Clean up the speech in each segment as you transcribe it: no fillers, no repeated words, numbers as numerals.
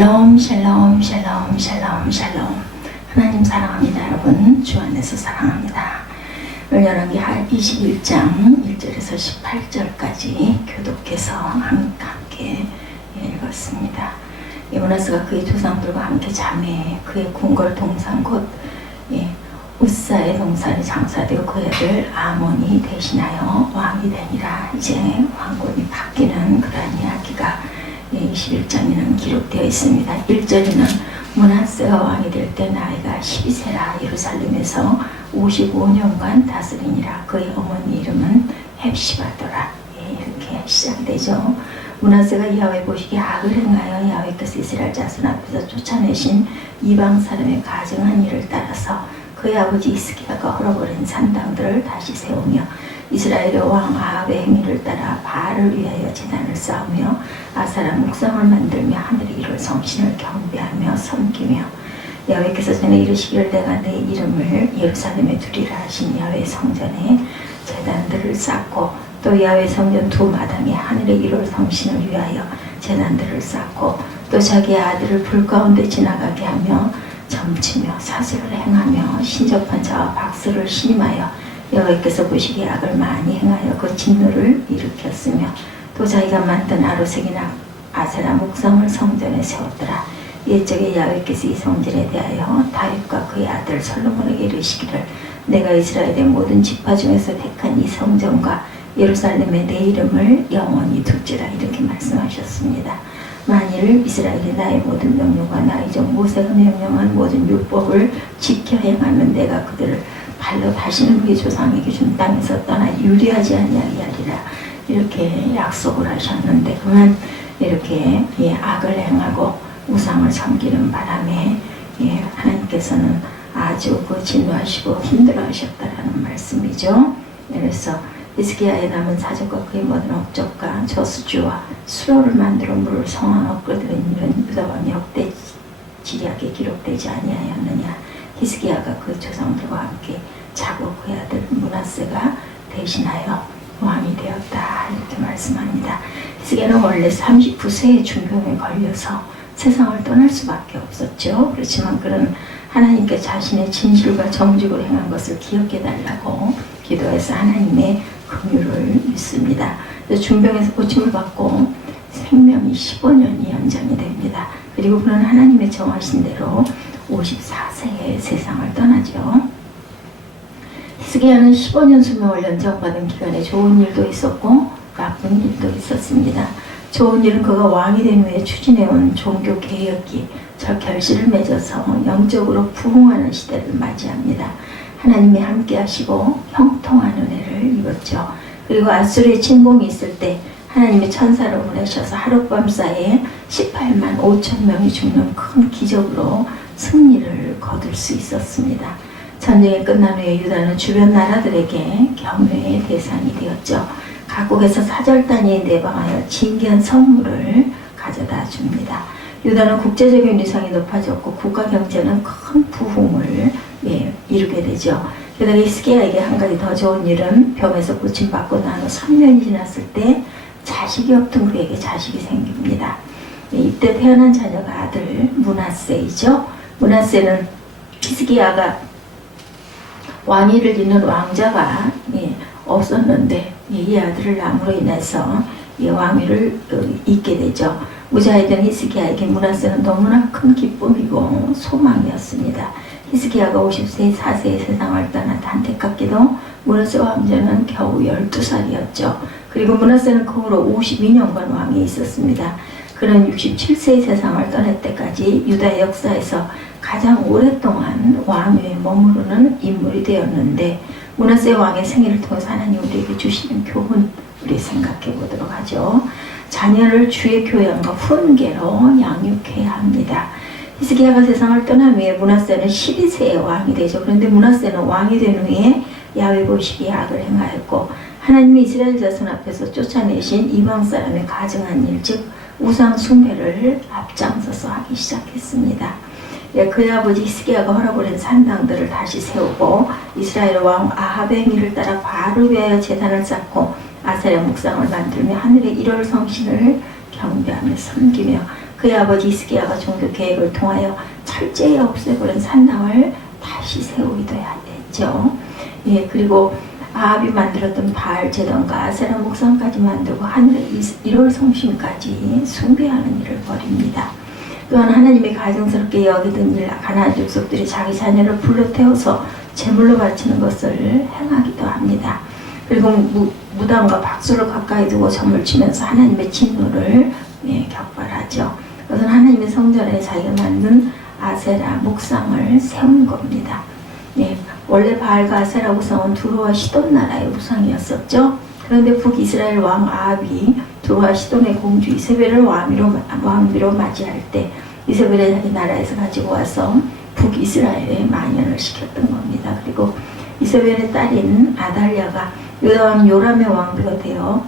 샬롬 샬롬 샬롬 샬롬 샬롬. 하나님 사랑합니다. 여러분 주 안에서 사랑합니다. 오늘 열왕기하 21장 1절에서 18절까지 교독해서 함께 읽었습니다. 요나스가 그의 조상들과 함께 자매해 그의 궁궐 동산 곧 우사의 동산에 장사되고 그의 아들 아몬이 대신하여 왕이 되니라. 이제 왕권이 바뀌는 그러한 이야기가 21장에는 기록되어 있습니다. 1절에는 므낫세가 왕이 될 때 나이가 12세라 예루살렘에서 55년간 다스리니라. 그의 어머니 이름은 헵시바더라. 이렇게 시작되죠. 므낫세가 야훼 보시기에 악을 행하여 야훼께서 이스라엘 자손 앞에서 쫓아내신 이방 사람의 가증한 일을 따라서 그의 아버지 히스기야가 헐어버린 산당들을 다시 세우며 이스라엘의 왕 아합의 행위를 따라 바알을 위하여 제단을 쌓으며 아사라 묵상을 만들며 하늘의 이룰 성신을 경배하며 섬기며 야훼께서 전에 이르시기를 내가 내 이름을 예루살렘에 두리라 하신 야훼 성전에 제단들을 쌓고 또 야훼 성전 두 마당에 하늘의 이룰 성신을 위하여 제단들을 쌓고 또 자기의 아들을 불 가운데 지나가게 하며 점치며 사슬을 행하며 신접한 자와 박수를 신임하여 여호와께서 보시기에 악을 많이 행하여 그 진노를 일으켰으며 또 자기가 만든 아로색이나 아세라 목성을 성전에 세웠더라. 옛적에 야훼께서 이 성전에 대하여 다윗과 그의 아들 솔로몬에게 이르시기를 내가 이스라엘의 모든 지파 중에서 택한 이 성전과 예루살렘에 내 이름을 영원히 두지라 이렇게 말씀하셨습니다. 만일 이스라엘이 나의 모든 명령과 나의 종 모세가 명령한 모든 율법을 지켜 행하면 내가 그들을 발로 다시는 그의 조상에게 준 땅에서 떠나 유리하지 아니하리라 이렇게 약속을 하셨는데 그만 이렇게 악을 행하고 우상을 섬기는 바람에 하나님께서는 아주 진노하시고 힘들어하셨다라는 말씀이죠. 그래서 히스기야의 남은 사적과 그의 모든 업적과 저수지와 수로를 만들어 물을 성한 엎거드린 일은 유다 왕의 역대 지략에 기록되지 아니하였느냐. 히스기야가 그 조상들과 함께 자고 그의 아들 므낫세가 대신하여 왕이 되었다 이렇게 말씀합니다. 히스기야는 원래 39세의 중병에 걸려서 세상을 떠날 수밖에 없었죠. 그렇지만 그는 하나님께 자신의 진실과 정직으로 행한 것을 기억해달라고 기도해서 하나님의 긍휼을 믿습니다. 중병에서 고침을 받고 생명이 15년이 연장이 됩니다. 그리고 그는 하나님의 정하신 대로 54세에 세상을 떠나죠. 히스기야는 15년 수명을 연장받은 기간에 좋은 일도 있었고 나쁜 일도 있었습니다. 좋은 일은 그가 왕이 된 후에 추진해온 종교 개혁이 결실을 맺어서 영적으로 부흥하는 시대를 맞이합니다. 하나님이 함께 하시고 형통한 은혜를 입었죠. 그리고 아수르의 침공이 있을 때 하나님의 천사를 보내셔서 하룻밤 사이에 18만 5천 명이 죽는 큰 기적으로 승리를 거둘 수 있었습니다. 전쟁이 끝난 후에 유다는 주변 나라들에게 경외의 대상이 되었죠. 각국에서 사절단이 내방하여 진귀한 선물을 가져다 줍니다. 유다는 국제적인 위상이 높아졌고 국가 경제는 큰 부흥을 이루게 되죠. 게다가 히스기야에게 한 가지 더 좋은 일은 병에서 고침받고 난 후 3년이 지났을 때 자식이 없던 그에게 자식이 생깁니다. 이때 태어난 자녀가 아들 므낫세이죠. 므낫세는 히스기야가 왕위를 잇는 왕자가 없었는데 이 아들을 낳음으로 인해서 왕위를 잇게 되죠. 무자이든 히스기야에게 므낫세는 너무나 큰 기쁨이고 소망이었습니다. 히스기야가 54세의 세상을 떠나 안타깝게도 므낫세와 왕자는 겨우 12살이었죠. 그리고 므낫세는 그 후로 52년간 왕이 있었습니다. 그는 67세의 세상을 떠날 때까지 유다의 역사에서 가장 오랫동안 왕위에 머무르는 인물이 되었는데 므낫세 왕의 생애를 통해서 하나님 우리에게 주시는 교훈 우리 생각해 보도록 하죠. 자녀를 주의 교양과 훈계로 양육해야 합니다. 히스기야가 세상을 떠난 후에 므낫세는 12세의 왕이 되죠. 그런데 므낫세는 왕이 된 후에 야훼 보시기에 악을 행하였고 하나님이 이스라엘 자손 앞에서 쫓아내신 이방 사람의 가증한 일, 즉 우상 숭배를 앞장서서 하기 시작했습니다. 그의 아버지 히스기야가 헐어버린 산당들을 다시 세우고 이스라엘 왕 아합의 행위를 따라 바알을 위하여 제단을 쌓고 아세라 묵상을 만들며 하늘의 일월 성신을 경배하며 섬기며 그의 아버지 히스기야가 종교 계획을 통하여 철저히 없애버린 산당을 다시 세우기도 했죠. 예, 그리고 아합이 만들었던 바알 제단과 아세라 목상까지 만들고 하늘의 1월 성신까지 숭배하는 일을 벌입니다. 또한 하나님이 가증스럽게 여기던 일, 가나안 족속들이 자기 자녀를 불러 태워서 제물로 바치는 것을 행하기도 합니다. 그리고 무당과 박수를 가까이 두고 점을 치면서 하나님의 진노를 격발하죠. 그것은 하나님의 성전에 자기가 만든 아세라 목상을 세운 겁니다. 예, 원래 바알과 아세라 우상은 두로와 시돈 나라의 우상이었었죠. 그런데 북이스라엘 왕 아합이 두로와 시돈의 공주 이세벨을 왕비로 맞이할 때 이세벨의 자기 나라에서 가지고 와서 북이스라엘에 만연을 시켰던 겁니다. 그리고 이세벨의 딸인 아달랴가 유다왕 요람의 왕비가 되어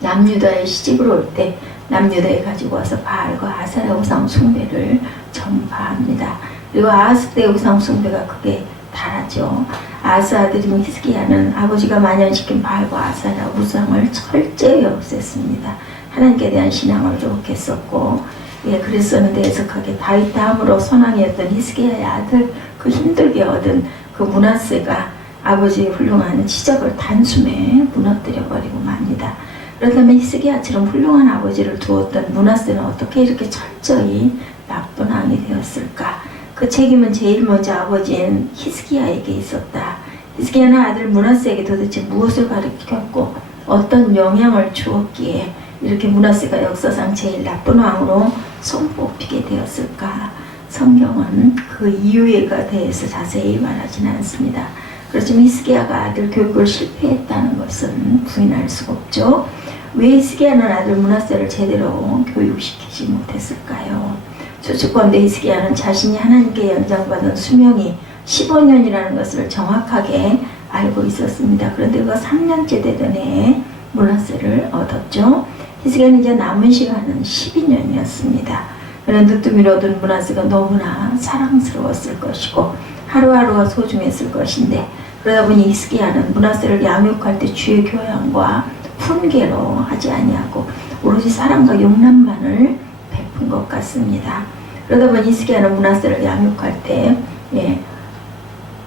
남유다에 시집을 올 때 남유다에 가지고 와서 바알과 아세라 우상 숭배를 전파합니다. 그리고 아하스 때 우상 숭배가 크게 달하죠. 아하스 아들인 히스기야는 아버지가 만연시킨 바알과 아세라 우상을 철저히 없앴습니다. 하나님께 대한 신앙을 회복했었고, 그랬었는데 애석하게 다윗 다음으로 선왕이었던 히스기야의 아들, 그 힘들게 얻은 그 므낫세가 아버지의 훌륭한 지적을 단숨에 무너뜨려버리고 맙니다. 그렇다면 히스기야처럼 훌륭한 아버지를 두었던 므낫세는 어떻게 이렇게 철저히 나쁜 왕이 되었을까? 그 책임은 제일 먼저 아버지인 히스기야에게 있었다. 히스기야는 아들 므낫세에게 도대체 무엇을 가르쳤고 어떤 영향을 주었기에 이렇게 므낫세가 역사상 제일 나쁜 왕으로 손꼽히게 되었을까? 성경은 그 이유에 대해서 자세히 말하지는 않습니다. 그렇지만 히스기야가 아들 교육을 실패했다는 것은 부인할 수가 없죠. 왜 히스기야는 아들 므낫세를 제대로 교육시키지 못했을까요? 추측건대 히스기야는 자신이 하나님께 연장받은 수명이 15년이라는 것을 정확하게 알고 있었습니다. 그런데 그가 3년째 되던 해에 므낫세를 얻었죠. 히스기야는 이제 남은 시간은 12년이었습니다. 그런 늦둥이로 얻은 므낫세가 너무나 사랑스러웠을 것이고 하루하루가 소중했을 것인데, 그러다 보니 히스기야는 므낫세를 양육할 때 주의 교양과 훈계로 하지 아니하고 오로지 사랑과 용납만을 베푼 것 같습니다. 그러다 보니 히스기야는 므낫세를 양육할 때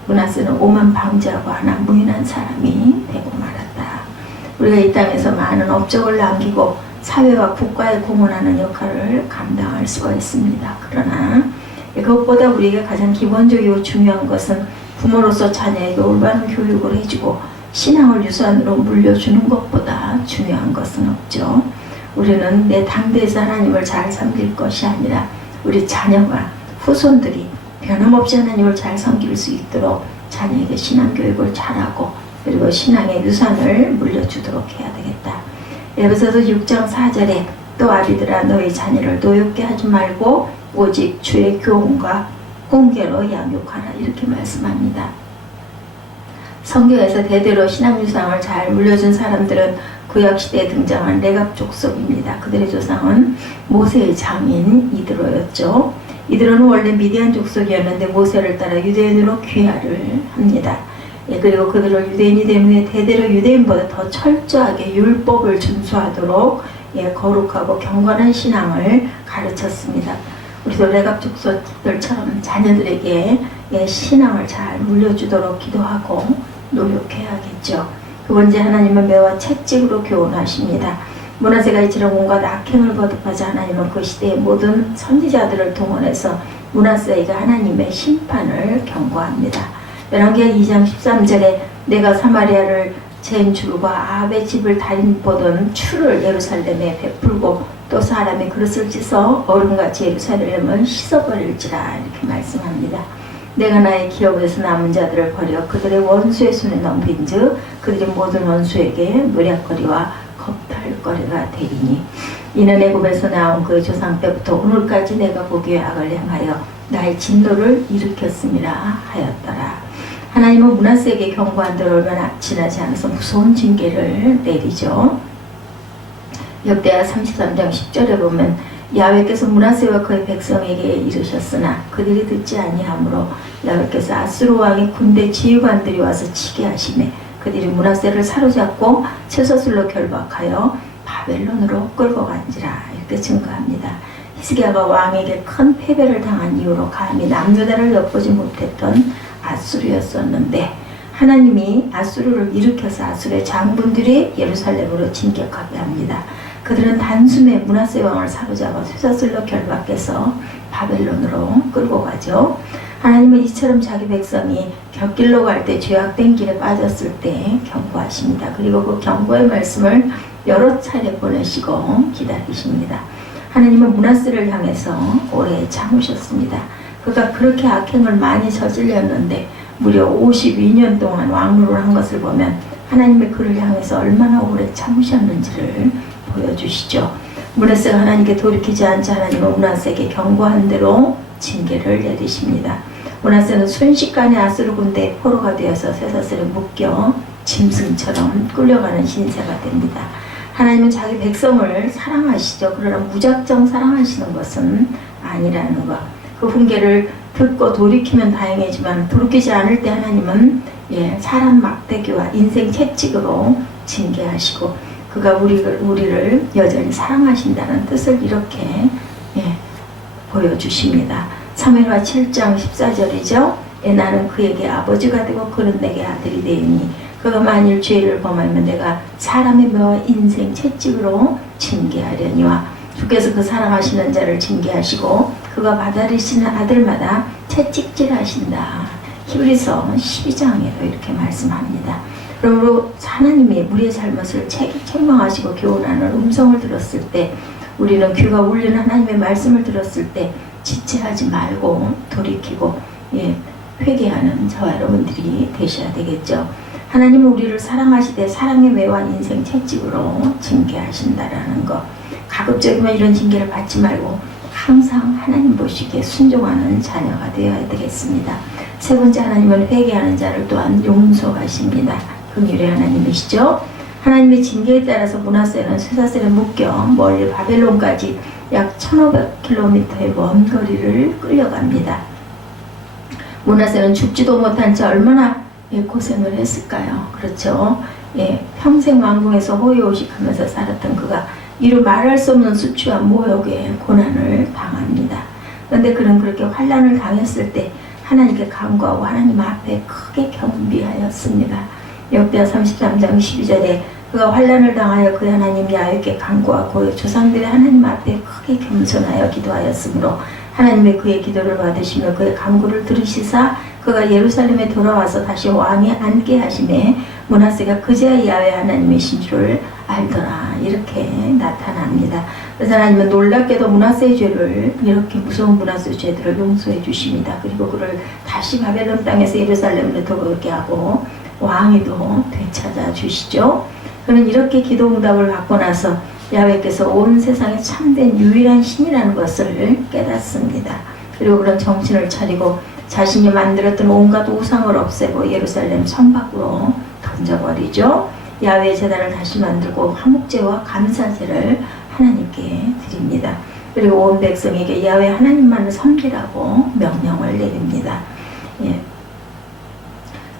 므낫세는 오만 방자하고 하나 무인한 사람이 되고 말았다. 우리가 이 땅에서 많은 업적을 남기고 사회와 국가에 공헌하는 역할을 감당할 수가 있습니다. 그러나 그것보다 우리에게 가장 기본적이고 중요한 것은 부모로서 자녀에게 올바른 교육을 해주고 신앙을 유산으로 물려주는 것보다 중요한 것은 없죠. 우리는 내 당대에서 하나님을 잘 섬길 것이 아니라 우리 자녀가 후손들이 변함없이 하나님을 잘 섬길 수 있도록 자녀에게 신앙교육을 잘하고 그리고 신앙의 유산을 물려주도록 해야 되겠다. 에베소서 6장 4절에 또 아비들아 너희 자녀를 노엽게 하지 말고 오직 주의 교훈과 훈계로 양육하라 이렇게 말씀합니다. 성경에서 대대로 신앙유산을 잘 물려준 사람들은 구약시대에 등장한 레갑 족속입니다. 그들의 조상은 모세의 장인 이드로였죠. 이드로는 원래 미디안 족속이었는데 모세를 따라 유대인으로 귀화를 합니다. 그리고 그들을 유대인이 된 후에 대대로 유대인보다 더 철저하게 율법을 준수하도록 거룩하고 경건한 신앙을 가르쳤습니다. 우리도 레갑 족속들처럼 자녀들에게 신앙을 잘 물려주도록 기도하고 노력해야겠죠. 두 번째, 하나님은 매와 채찍으로 교훈하십니다. 므낫세가 이처럼 온갖 악행을 거듭하자 하나님은 그 시대의 모든 선지자들을 동원해서 므낫세에게 하나님의 심판을 경고합니다. 열왕기하 2장 13절에 내가 사마리아를 잰 줄과 아합의 집을 다림보던 추를 예루살렘에 베풀고 또 사람의 그릇을 찢어 얼음같이 예루살렘을 씻어버릴지라 이렇게 말씀합니다. 내가 나의 기업에서 남은 자들을 버려 그들의 원수의 손에 넘긴즉 그들이 모든 원수에게 노략거리와 겁탈거리가 되리니 이는 애굽에서 나온 그의 조상 때부터 오늘까지 내가 보기에 악을 행하여 나의 진노를 일으켰음이라 하였더라. 하나님은 므낫세에게 경고한 대로 얼마 지나지 않아서 무서운 징계를 내리죠. 역대하 33장 10절에 보면 야훼께서 므낫세와 그의 백성에게 이르셨으나 그들이 듣지 아니하므로 야훼께서 아수르 왕의 군대 지휘관들이 와서 치게 하시매 그들이 므낫세를 사로잡고 쇠사슬로 결박하여 바벨론으로 끌고 간지라 이렇게 증거합니다. 히스기야가 왕에게 큰 패배를 당한 이후로 감히 남유다를 엿보지 못했던 아수르였었는데 하나님이 아수르를 일으켜서 아수르의 장군들이 예루살렘으로 진격하게 합니다. 그들은 단숨에 므낫세 왕을 사로잡아 쇠사슬로 결박해서 바벨론으로 끌고 가죠. 하나님은 이처럼 자기 백성이 곁길로 갈 때 죄악된 길에 빠졌을 때 경고하십니다. 그리고 그 경고의 말씀을 여러 차례 보내시고 기다리십니다. 하나님은 므낫세를 향해서 오래 참으셨습니다. 그가 그렇게 악행을 많이 저질렀는데 무려 52년 동안 왕노를 한 것을 보면 하나님의 그를 향해서 얼마나 오래 참으셨는지를 보여주시죠. 므낫세가 하나님께 돌이키지 않자 하나님은 므낫세에게 경고한 대로 징계를 내리십니다. 므낫세는 순식간에 아수르 군대의 포로가 되어서 쇠사슬에 묶여 짐승처럼 끌려가는 신세가 됩니다. 하나님은 자기 백성을 사랑하시죠. 그러나 무작정 사랑하시는 것은 아니라는 것. 그 훈계를 듣고 돌이키면 다행이지만 돌이키지 않을 때 하나님은 사람 막대기와 인생 채찍으로 징계하시고 그가 우리를 여전히 사랑하신다는 뜻을 이렇게 보여주십니다. 사무엘하 7장 14절이죠. 나는 그에게 아버지가 되고 그는 내게 아들이 되니 그가 만일 죄를 범하면 내가 사람의 묘와 인생 채찍으로 징계하려니와 주께서 그 사랑하시는 자를 징계하시고 그가 받아들이시는 아들마다 채찍질하신다. 히브리서 12장에도 이렇게 말씀합니다. 그러므로 하나님이 우리의 잘못을 책망하시고 교훈하는 음성을 들었을 때 우리는 귀가 울리는 하나님의 말씀을 들었을 때 지체하지 말고 돌이키고 회개하는 저와 여러분들이 되셔야 되겠죠. 하나님은 우리를 사랑하시되 사랑의 매wan 인생 채찍으로 징계하신다라는 것. 가급적이면 이런 징계를 받지 말고 항상 하나님 보시기에 순종하는 자녀가 되어야 되겠습니다. 세 번째, 하나님은 회개하는 자를 또한 용서하십니다. 긍휼의 하나님이시죠. 하나님의 징계에 따라서 므낫세는 쇠사슬에 묶여 멀리 바벨론까지 약 1500km의 먼 거리를 끌려갑니다. 므낫세는 죽지도 못한 채 얼마나 고생을 했을까요? 그렇죠. 평생 왕궁에서 호의호식하면서 살았던 그가 이루 말할 수 없는 수치와 모욕에 고난을 당합니다. 그런데 그는 그렇게 환난을 당했을 때 하나님께 간구하고 하나님 앞에 크게 겸비하였습니다. 역대하 33장 12절에 그가 환난을 당하여 그 하나님 야훼께 간구하고 조상들의 하나님 앞에 크게 겸손하여 기도하였으므로 하나님의 그의 기도를 받으시며 그의 간구를 들으시사 그가 예루살렘에 돌아와서 다시 왕에 앉게 하심에 므낫세가 그제야 야훼 하나님이신 줄 알더라. 이렇게 나타납니다. 그래서 하나님은 놀랍게도 므낫세의 죄를 이렇게 무서운 므낫세의 죄들을 용서해 주십니다. 그리고 그를 다시 바벨론 땅에서 예루살렘으로 돌아오게 하고 왕위도 되찾아 주시죠. 그는 이렇게 기도 응답을 받고 나서 야훼께서 온 세상에 참된 유일한 신이라는 것을 깨닫습니다. 그리고 그런 정신을 차리고 자신이 만들었던 온갖 우상을 없애고 예루살렘 성 밖으로 던져버리죠. 야훼 제단을 다시 만들고 화목제와 감사제를 하나님께 드립니다. 그리고 온 백성에게 야훼 하나님만을 섬기라고 명령을 내립니다.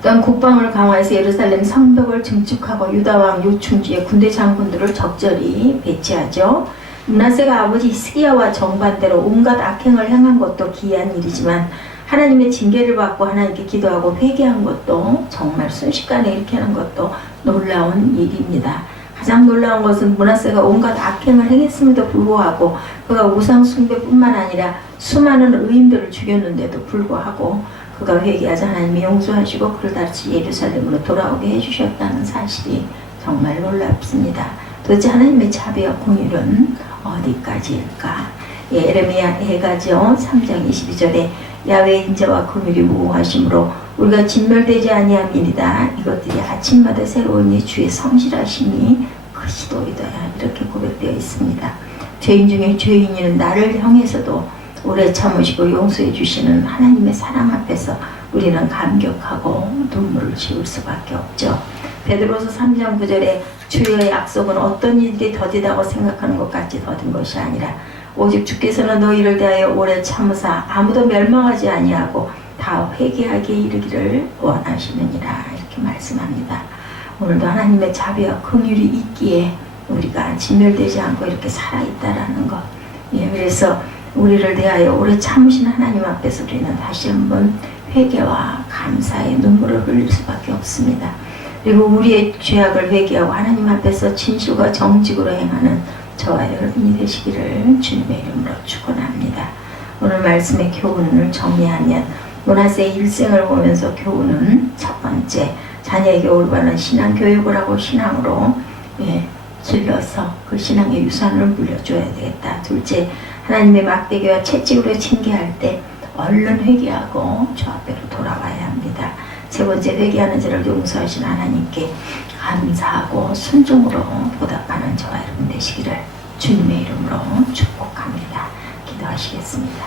또한 국방을 강화해서 예루살렘 성벽을 증축하고 유다왕 요충지의 군대 장군들을 적절히 배치하죠. 므낫세가 아버지 히스기야와 정반대로 온갖 악행을 행한 것도 기이한 일이지만 하나님의 징계를 받고 하나님께 기도하고 회개한 것도 정말 순식간에 이렇게 하는 것도 놀라운 일입니다. 가장 놀라운 것은 므낫세가 온갖 악행을 행했음에도 불구하고 그가 우상 숭배뿐만 아니라 수많은 의인들을 죽였는데도 불구하고 그가 회개하자 하나님이 용서하시고 그를 다시 예루살렘으로 돌아오게 해주셨다는 사실이 정말 놀랍습니다. 도대체 하나님의 자비와 공의는 어디까지일까? 예레미야 해가죠. 3장 22절에 야훼의 인자와 긍휼이 무궁하심으로 우리가 진멸되지 아니함이니이다. 이것들이 아침마다 새로우니 주의 성실하심이 크시도이다. 이렇게 고백되어 있습니다. 죄인 중에 죄인이는 나를 향해서도 오래 참으시고 용서해 주시는 하나님의 사랑 앞에서 우리는 감격하고 눈물을 지을 수밖에 없죠. 베드로서 3장 9절에 주의 약속은 어떤 일이 더디다고 생각하는 것 같이 더딘 것이 아니라 오직 주께서는 너희를 대하여 오래 참으사 아무도 멸망하지 아니하고 다 회개하게 이르기를 원하시느니라. 이렇게 말씀합니다. 오늘도 하나님의 자비와 긍휼이 있기에 우리가 진멸되지 않고 이렇게 살아있다라는 것. 그래서 우리를 대하여 오래 참으신 하나님 앞에서 우리는 다시 한번 회개와 감사의 눈물을 흘릴 수밖에 없습니다. 그리고 우리의 죄악을 회개하고 하나님 앞에서 진실과 정직으로 행하는 저와 여러분이 되시기를 주님의 이름으로 축원합니다. 오늘 말씀의 교훈을 정리하면 문하세의 일생을 보면서 교훈은 첫 번째, 자녀에게 올바른 신앙 교육을 하고 신앙으로 길러서 그 신앙의 유산을 물려줘야 되겠다. 둘째, 하나님의 막대기와 채찍으로 징계할 때 얼른 회개하고 주 앞으로 돌아와야 합니다. 세 번째, 회개하는 자를 용서하신 하나님께 감사하고 순종으로 보답하는 저와 여러분 되시기를 주님의 이름으로 축복합니다. 기도하시겠습니다.